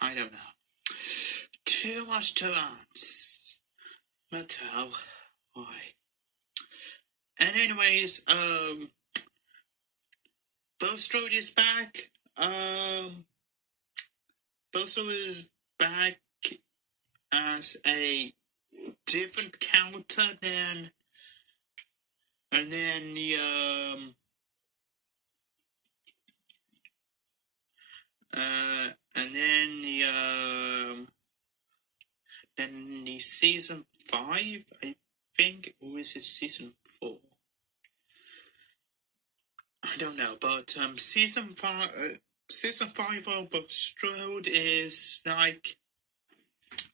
I don't know. Too much to answer. Mattel, why? And anyways, Bostro is back. Bostro is back as a different character than, and then the season 5, I think, or is it season 4? I don't know, but season 5 of Bostro is like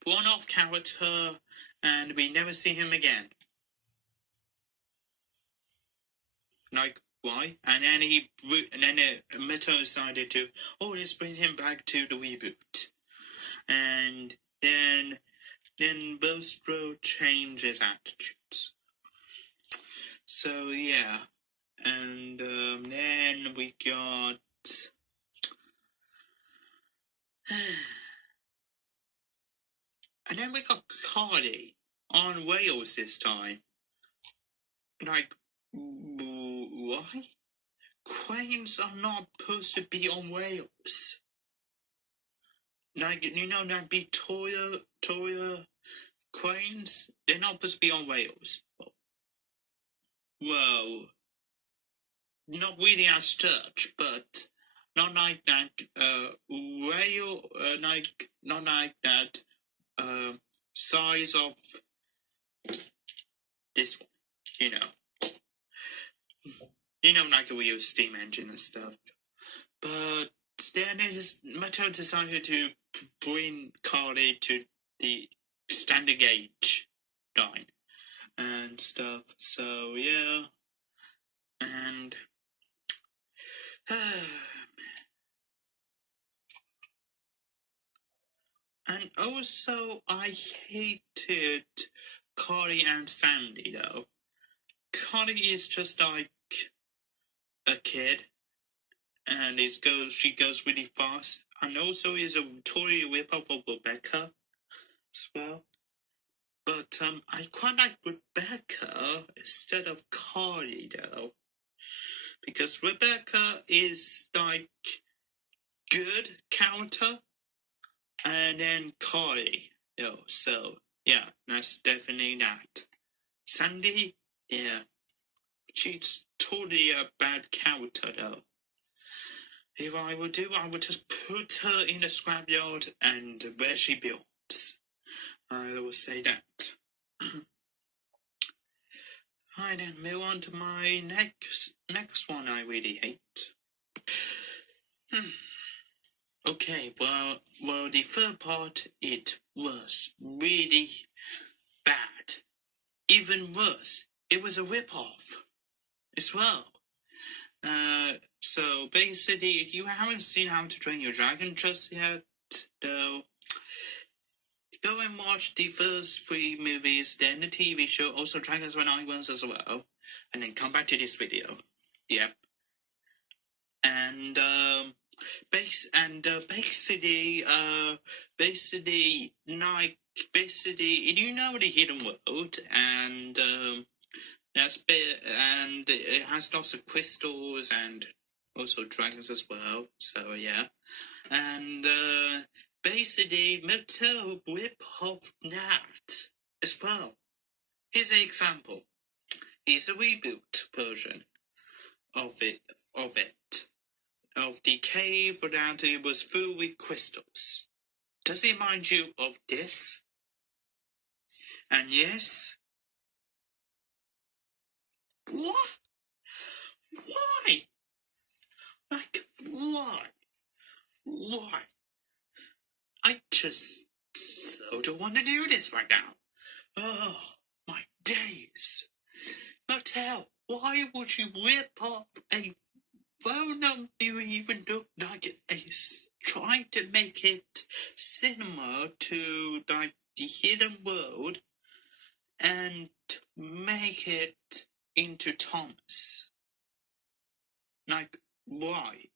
one-off character, and we never see him again. Like, why? And then Mito decided to, let's bring him back to the reboot. And then Bostro changes attitudes. So yeah, and then we got and then we got Cardi on Wales this time. Like, why? Cranes are not supposed to be on Wales. Like, that Victoria cranes, they're not supposed to be on Wales. Well, not really as such, but not like that. Not like that. Size of this one, like a real steam engine and stuff. But then Mattel decided to bring Cardi to the standard gauge line and stuff. So yeah, and and also I hated Cardi and Sandy though. Cardi is just like a kid, and she goes really fast, and also is a toy whip-off of Rebecca as well. But I quite like Rebecca instead of Cardi though, because Rebecca is like good character, and then Cardi, so yeah, that's definitely that. Sandy, yeah, she's totally a bad character though. If I would just put her in the scrapyard and where she builds. I will say that. I then move on to my next one I really hate. Okay, well, the third part, it was really bad. Even worse, it was a rip-off as well. So basically, if you haven't seen How to Train Your Dragon just yet, though, go and watch the first 3 movies, then the TV show, also Dragons When I Once as well, and then come back to this video. Yep. And basically, the hidden world, and it has lots of crystals and also dragons as well. So yeah, and basically, Mattel rip off that as well. Here's an example. Here's a reboot version of the cave that it was filled with crystals. Does it remind you of this? And yes. What? Why? Like, why? Why? I just so don't want to do this right now. Oh, my days. Mattel, why would you rip off a phone you even look like Ace, trying to make it similar to like the hidden world and make it into Thomas? Like, why?